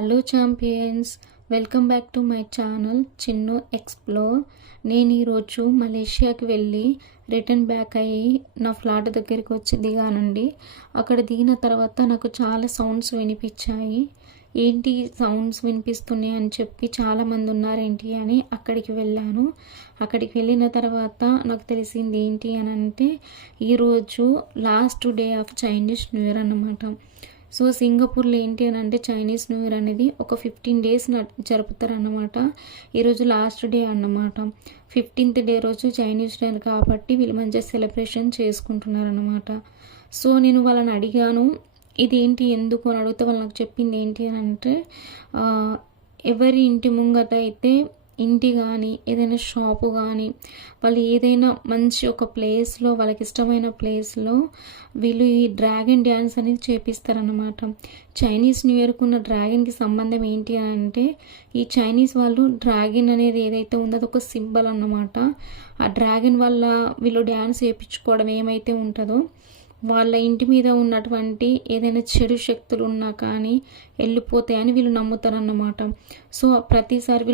Hello champions, welcome back to my channel Chinnu explore. నేను ఈరోజు మలేషియాకి వెళ్ళి రిటర్న్ బ్యాక్ అయ్యి నా ఫ్లాట్ దగ్గరికి వచ్చి దిగానండి. అక్కడ దిగిన తర్వాత నాకు చాలా సౌండ్స్ వినిపించాయి. ఏంటి సౌండ్స్ వినిపిస్తున్నాయి అని చెప్పి చాలామంది ఉన్నారేంటి అని అక్కడికి వెళ్ళాను. అక్కడికి వెళ్ళిన తర్వాత నాకు తెలిసింది ఏంటి అని అంటే, ఈరోజు last day of Chinese new year అన్నమాట. సో సింగపూర్లో ఏంటి అని అంటే చైనీస్ న్యూ ఇయర్ అనేది ఒక 15 days జరుపుతారన్నమాట. ఈరోజు లాస్ట్ డే అన్నమాట. 15th డే రోజు చైనీస్ న్యూ ఇయర్ కాబట్టి వీళ్ళు మంచిగా సెలబ్రేషన్ చేసుకుంటున్నారన్నమాట. సో నేను వాళ్ళని అడిగాను, ఇదేంటి ఎందుకు అని అడిగితే వాళ్ళు నాకు చెప్పింది ఏంటి అని అంటే, ఎవరి ఇంటి ముంగట అయితే ఇంటి కానీ ఏదైనా షాపు కానీ వాళ్ళు ఏదైనా మంచి ఒక ప్లేస్లో వాళ్ళకి ఇష్టమైన ప్లేస్లో వీళ్ళు ఈ డ్రాగన్ డ్యాన్స్ అనేది చేపిస్తారన్నమాట. చైనీస్ న్యూ ఇయర్కి ఉన్న డ్రాగన్కి సంబంధం ఏంటి అని అంటే, ఈ చైనీస్ వాళ్ళు డ్రాగన్ అనేది ఏదైతే ఉందో అది ఒక సింబల్ అన్నమాట. ఆ డ్రాగన్ వల్ల వీళ్ళు డ్యాన్స్ చేయించుకోవడం ఏమైతే ఉంటుందో వాళ్ళ ఇంటి మీద ఉన్నటువంటి ఏదైనా చెడు శక్తులు ఉన్నా కానీ వెళ్ళిపోతాయని వీళ్ళు నమ్ముతారన్నమాట. సో ప్రతిసారి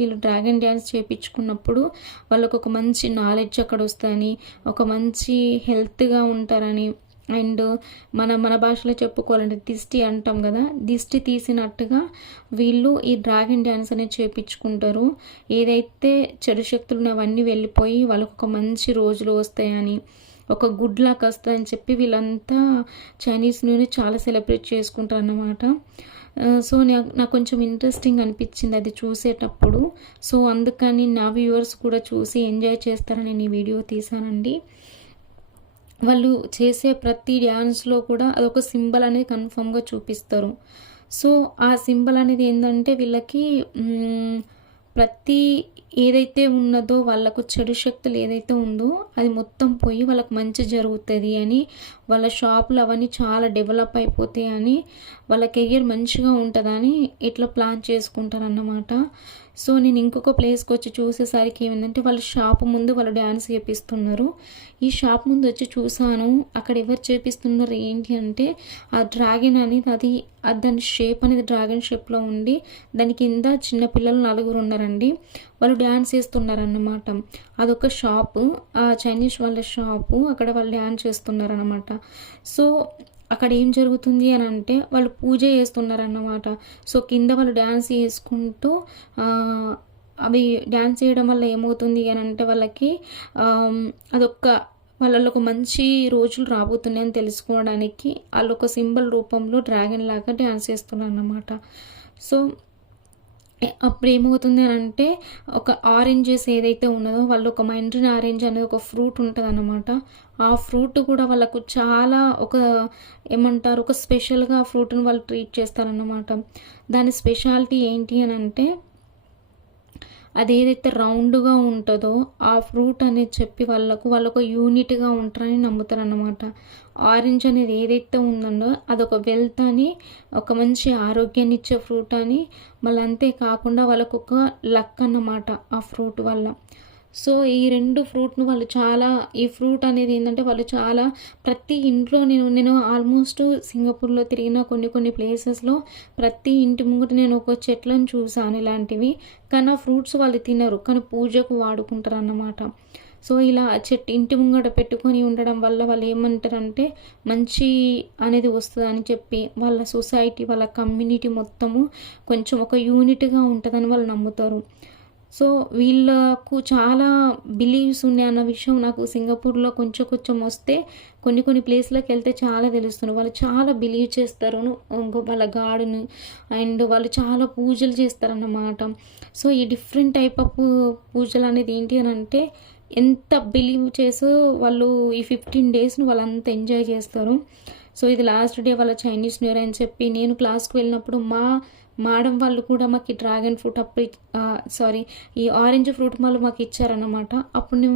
వీళ్ళు డ్రాగన్ డ్యాన్స్ చేయించుకున్నప్పుడు వాళ్ళకు ఒక మంచి నాలెడ్జ్ అక్కడ వస్తుందని, ఒక మంచి హెల్త్గా ఉంటారని, అండ్ మన భాషలో చెప్పుకోవాలంటే దిష్టి అంటాం కదా, దిష్టి తీసినట్టుగా వీళ్ళు ఈ డ్రాగన్ డ్యాన్స్ అనేది చేయించుకుంటారు. ఏదైతే చెడు శక్తులు ఉన్నవన్నీ వెళ్ళిపోయి వాళ్ళకు ఒక మంచి రోజులు వస్తాయని, ఒక గుడ్ లక్ వస్తుందని చెప్పి వీళ్ళంతా చైనీస్ న్యూ ఇయర్ చాలా సెలబ్రేట్ చేసుకుంటారు అన్నమాట. సో నాకు కొంచెం ఇంట్రెస్టింగ్ అనిపించింది అది చూసేటప్పుడు. సో అందుకని నా వ్యూవర్స్ కూడా చూసి ఎంజాయ్ చేస్తారని నేను ఈ వీడియో తీసానండి. వాళ్ళు చేసే ప్రతి డ్యాన్స్లో కూడా అదొక సింబల్ అనేది కన్ఫామ్గా చూపిస్తారు. సో ఆ సింబల్ అనేది ఏంటంటే వీళ్ళకి ప్రతి ఏదైతే ఉన్నదో వాళ్ళకు చెడు శక్తులు ఏదైతే ఉందో అది మొత్తం పోయి వాళ్ళకు మంచి జరుగుతుంది అని, వాళ్ళ షాపులు అవన్నీ చాలా డెవలప్ అయిపోతాయి అని, వాళ్ళ కెరియర్ మంచిగా ఉంటుందని ఇట్లా ప్లాన్ చేసుకుంటారన్నమాట. సో నేను ఇంకొక ప్లేస్కి వచ్చి చూసేసరికి ఏమైందంటే వాళ్ళ షాప్ ముందు వాళ్ళు డ్యాన్స్ చేపిస్తున్నారు. ఈ షాప్ ముందు వచ్చి చూసాను, అక్కడ ఎవరు చేపిస్తున్నారు ఏంటి అంటే, ఆ డ్రాగన్ అనేది దాని షేప్ అనేది డ్రాగన్ షేప్లో ఉండి దాని కింద చిన్నపిల్లలు 4 ఉన్నారండి. వాళ్ళు డ్యాన్స్ చేస్తున్నారన్నమాట. అదొక షాపు, ఆ చైనీస్ వాళ్ళ షాపు, అక్కడ వాళ్ళు డ్యాన్స్ చేస్తున్నారన్నమాట. సో అక్కడ ఏం జరుగుతుంది అని అంటే వాళ్ళు పూజ చేస్తున్నారన్నమాట. సో కింద వాళ్ళు డ్యాన్స్ చేసుకుంటూ అవి డ్యాన్స్ చేయడం వల్ల ఏమవుతుంది అని అంటే వాళ్ళకి వాళ్ళలో ఒక మంచి రోజులు రాబోతున్నాయని తెలుసుకోవడానికి వాళ్ళు ఒక సింబల్ రూపంలో డ్రాగన్ లాగా డ్యాన్స్ చేస్తున్నారు అన్నమాట. సో అప్పుడు ఏమవుతుంది అని అంటే ఒక ఆరెంజెస్ ఏదైతే ఉన్నదో వాళ్ళు ఒక మైండ్రిన్ ఆరెంజ్ అనేది ఒక ఫ్రూట్ ఉంటుంది అన్నమాట. ఆ ఫ్రూట్ కూడా వాళ్ళకు చాలా ఒక స్పెషల్గా ఆ ఫ్రూట్ని వాళ్ళు ట్రీట్ చేస్తారన్నమాట. దాని స్పెషాలిటీ ఏంటి అని అంటే, అది ఏదైతే రౌండ్గా ఉంటుందో ఆ ఫ్రూట్ అనేది చెప్పి వాళ్ళకు యూనిట్గా ఉంటారని నమ్ముతారన్నమాట. ఆరెంజ్ అనేది ఏదైతే ఉందో అదొక వెల్త్ అని, ఒక మంచి ఆరోగ్యాన్ని ఇచ్చే ఫ్రూట్ అని, మళ్ళీ అంతేకాకుండా వాళ్ళకు ఒక లక్ అన్నమాట ఆ ఫ్రూట్ వల్ల. సో ఈ 2 ఫ్రూట్ను వాళ్ళు ఈ ఫ్రూట్ అనేది ఏంటంటే వాళ్ళు చాలా ప్రతి ఇంట్లో నేను ఆల్మోస్ట్ సింగపూర్లో తిరిగిన కొన్ని ప్లేసెస్లో ప్రతి ఇంటి ముంగట నేను ఒక చెట్లను చూసాను ఇలాంటివి. కానీ ఆ ఫ్రూట్స్ వాళ్ళు తినరు, కానీ పూజకు వాడుకుంటారు అన్నమాట. సో ఇలా ఇంటి ముంగట పెట్టుకొని ఉండడం వల్ల వాళ్ళు ఏమంటారంటే మంచి అనేది వస్తుంది అని చెప్పి వాళ్ళ సొసైటీ వాళ్ళ కమ్యూనిటీ మొత్తము కొంచెం ఒక యూనిట్గా ఉంటుందని వాళ్ళు నమ్ముతారు. సో వీళ్ళకు చాలా బిలీవ్స్ ఉన్నాయి అన్న విషయం నాకు సింగపూర్లో కొంచెం వస్తే కొన్ని ప్లేస్లకు వెళ్తే చాలా తెలుస్తుంది. వాళ్ళు చాలా బిలీవ్ చేస్తారు వాళ్ళ గాడుని, అండ్ వాళ్ళు చాలా పూజలు చేస్తారన్నమాట. సో ఈ డిఫరెంట్ టైప్ ఆఫ్ పూజలు అనేది ఏంటి అని అంటే, ఎంత బిలీవ్ చేసో వాళ్ళు ఈ 15 days వాళ్ళంతా ఎంజాయ్ చేస్తారు. సో ఇది లాస్ట్ డే వాళ్ళ చైనీస్ న్యూ ఇయర్ అని చెప్పి నేను క్లాస్కి వెళ్ళినప్పుడు మేడం వాళ్ళు కూడా మాకు ఈ డ్రాగన్ ఫ్రూట్ ఈ ఆరెంజ్ ఫ్రూట్ వాళ్ళు మాకు ఇచ్చారన్నమాట. అప్పుడు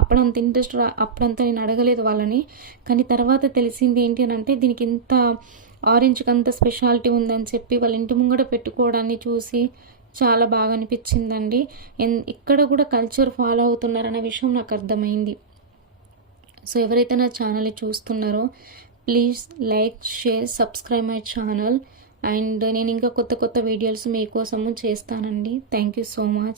అప్పుడంత ఇంట్రెస్ట్ అప్పుడంతా నేను అడగలేదు వాళ్ళని. కానీ తర్వాత తెలిసింది ఏంటి అని అంటే, దీనికి ఇంత ఆరెంజ్కి అంత స్పెషాలిటీ ఉందని చెప్పి వాళ్ళ ఇంటి ముంగట పెట్టుకోవడాన్ని చూసి చాలా బాగా అనిపించిందండి. ఇక్కడ కూడా కల్చర్ ఫాలో అవుతున్నారనే విషయం నాకు అర్థమైంది. సో ఎవరైతే నా ఛానల్ని చూస్తున్నారో please like, share, subscribe my channel. And నేను ఇంకా కొత్త కొత్త వీడియోస్ మీకోసము చేస్తానండి. Thank you so much.